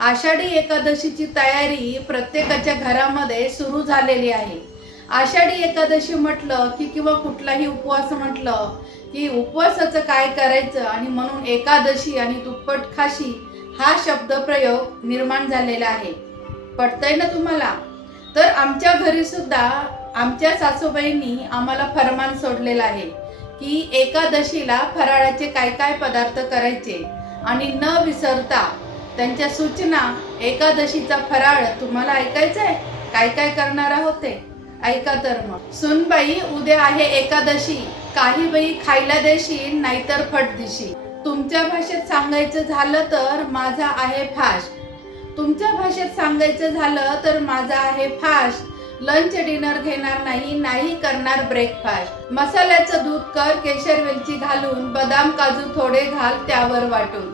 आषाढी एकादशीची तयारी प्रत्येकाच्या घरामध्ये सुरू झालेली आहे। आषाढी एकादशी म्हटलं की किंवा कुठलाही उपवास म्हटलं की उपवासाचं काय करायचं आणि म्हणून एकादशी आणि दुप्पट खाशी हा शब्दप्रयोग निर्माण झालेला आहे। पटतंय ना तुम्हाला? तर आमच्या घरी सुद्धा आमच्या सासूबाईंनी आम्हाला फरमान सोडलेलं आहे की एकादशीला फराळाचे काय काय पदार्थ करायचे आणि न विसरता त्यांच्या सूचना। एकादशीचा फराळ तुम्हाला ऐकायचा आहे? काय काय करणार आहोत ते ऐका तर मग। सुनबाई, उद्या आहे एकादशी, काही बाई खायला देशील नाहीतर फट दिशी। तुमच्या भाषेत सांगायचं झालं तर माझा आहे फास्ट। तुमच्या भाषेत सांगायचं झालं तर माझा आहे फास्ट। लंच डिनर घेणार नाही, नाही करणार ब्रेकफास्ट। मसाल्याचं दूध कर केशर वेलची घालून, बदाम काजू थोडे घाल त्यावर वाटून,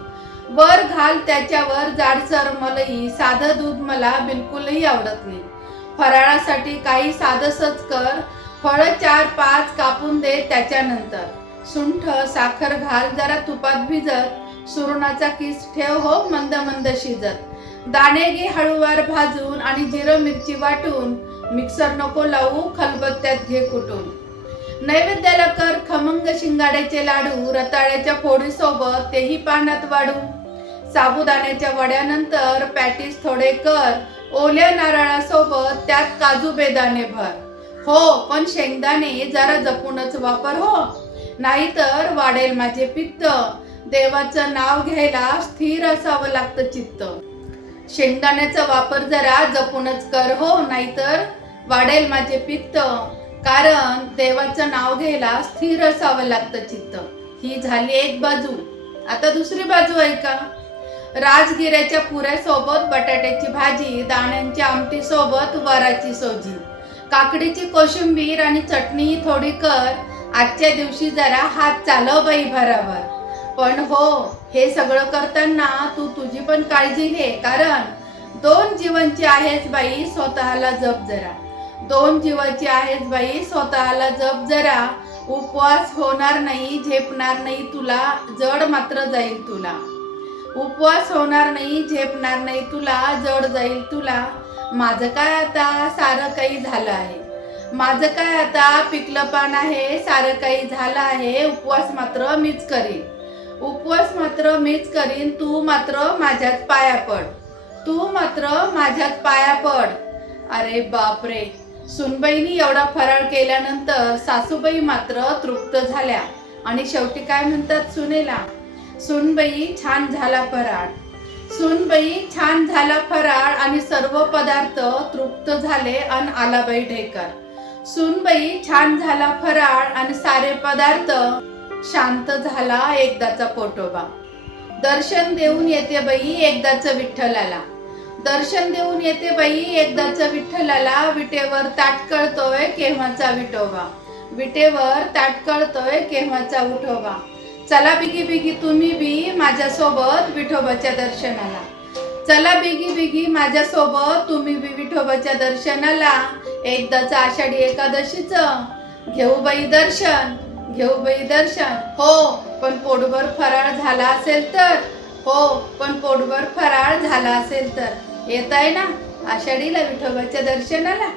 वर घाल त्याच्यावर जाडसर मलई। साधं दूध मला बिलकुलही आवडत नाही। फराळासाठी काही साधंसच कर, फळं 4-5 कापून दे त्याच्यानंतर, सुंठ साखर घाल जरा तुपात भिजत, सुरणाचा किस ठेव हो मंद मंद शिजत, दाणे घे हळूवार भाजून आणि जिरं मिरची वाटून, मिक्सर नको लावू खलबत्त्यात घे कुटून। नैवेद्याला कर खमंग शिंगाड्याचे लाडू, रताळ्याच्या फोडीसोबत तेही पानात वाढू, साबुदाण्याच्या वड्यानंतर पॅटीस थोडे कर, ओल्या नारळासोबत त्यात काजू बेदाणे भर। हो पण शेंगदाणे जरा जपूनच वापर हो, नाहीतर वाढेल माझे पित्त। देवाचं नाव घ्यायला स्थिर असावं लागतं चित्त। शेंगदाण्याचा वापर जरा जपूनच कर हो, नाहीतर वाढेल माझे पित्त, कारण देवाचं नाव घ्यायला स्थिर असावं लागतं चित्त। ही झाली एक बाजू। आता दुसरी बाजू ऐका। राजगिऱ्याच्या पुऱ्यासोबत बटाट्याची भाजी, दाण्यांच्या आमटी सोबत वराची सोजी, काकडीची कोशिंबीर आणि चटणी थोडी कर, आजच्या दिवशी जरा हात चालव बाई भराभर। पण हो, हे सगळं करताना तू तुझी पण काळजी घे, कारण 2 जीवांची आहेस बाई स्वतःला जप जरा। 2 जीवाची आहेस बाई स्वतःला जप जरा। उपवास होणार नाही, झेपणार नाही तुला, जड मात्र जाईल तुला। उपवास होणार नाही, झेपणार नाही तुला, जड जाईल तुला। माझं काय आता सारं काही झालं आहे, माझं काय आता पिकलं पान आहे, सारं काही झालं आहे। उपवास मात्र मीच करीन, उपवास मात्र मीच करीन, तू मात्र माझ्याच पाया पड, तू मात्र माझ्याच पाया पड। अरे बापरे, सुनबाईनी एवढा फराळ केल्यानंतर सासूबाई मात्र तृप्त झाल्या आणि शेवटी काय म्हणतात सुनेला, सुनबाई छान झाला फराळ, सुनबाई छान झाला फराळ आणि सर्व पदार्थ तृप्त झाले अन आलाबाई ढेकर। सुनबाई छान झाला फराळ आणि सारे पदार्थ, शांत झाला एकदाचा पोटोबा। दर्शन देऊन येते बाई एकदाच विठ्ठलाला, दर्शन देऊन येते बाई एकदाच विठ्ठलाला। विटेवर ताट कळतोय केव्हाचा विठोबा, विटेवर ताट कळतोय केव्हाचा विठोबा। चला बिगी बिगी तुम्ही बी माझ्यासोबत विठोबाच्या दर्शनाला, चला बिगी बिगी माझ्यासोबत तुम्ही बी विठोबाच्या दर्शनाला। एकदाच आषाढी एकादशीचं घेऊ बाई दर्शन, घेऊ बाई दर्शन। हो पण पोटभर फराळ झाला असेल तर, हो पण पोटभर फराळ झाला असेल तर। येत आहे ना आषाढीला विठोबाच्या दर्शनाला?